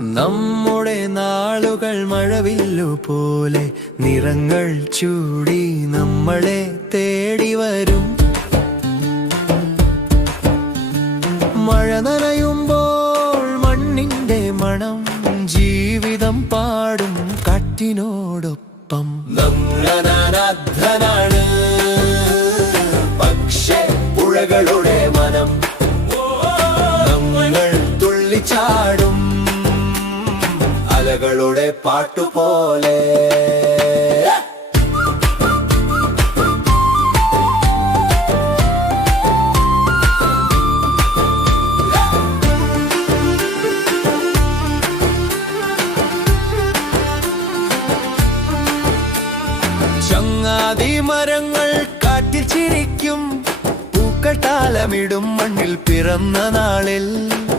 നമ്മുടെ നാളുകൾ മഴവില്ലു പോലെ നിറങ്ങൾ ചൂടി നമ്മളെ തേടി വരും. മഴ നനയുമ്പോൾ മണ്ണിന്റെ മണം ജീവിതം പാടും കാറ്റിനോടൊപ്പം നങ്ങനാനാഥനാണ് പക്ഷേ പുഴകളുടെ മനം. നമ്മൾ തുള്ളിച്ചാടും. അലകളുടെ പാട്ടുപോലെ. ചങ്ങാതി മരങ്ങൾ കാറ്റിൽ ചിരിക്കും. പൂക്കൾ താലമിടും മണ്ണിൽ പിറന്ന നാളിൽ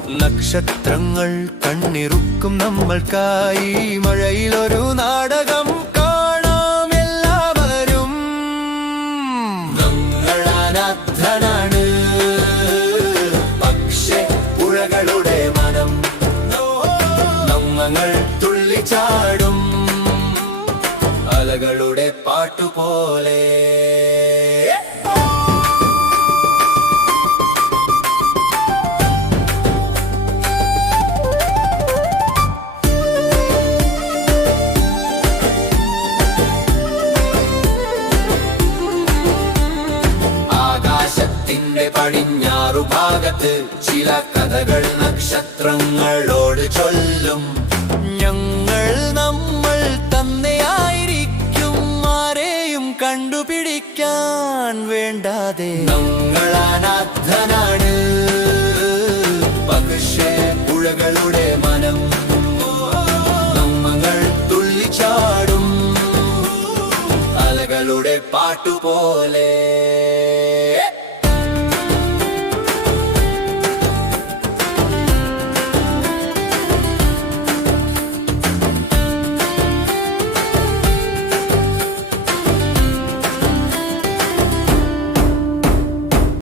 നക്ഷത്രങ്ങൾ കണ്ണിറുക്കും നമ്മൾക്കായി. മഴയിലൊരു നാടകം കാണാം എല്ലാവരും. ഞങ്ങളാനാഥനാണ് പക്ഷെ പുഴകളുടെ മനം. നമ്മങ്ങൾ തുള്ളിച്ചാടും. അലകളുടെ പാട്ടുപോലെ. ആകാശത്തിന്റെ പടിഞ്ഞാറു ഭാഗത്ത് ചില കഥകൾ നക്ഷത്രങ്ങളോട് ചൊല്ലും. ഞങ്ങൾ നമ്മൾ തന്നെയായിരിക്കും ആരെയും കണ്ടുപിടിക്കാൻ വേണ്ടാതെ. ഞങ്ങൾ പക്ഷേ പുഴകളുടെ മനം. നമ്മങ്ങൾ തുള്ളിച്ചാടും. അലകളുടെ പാട്ടുപോലെ.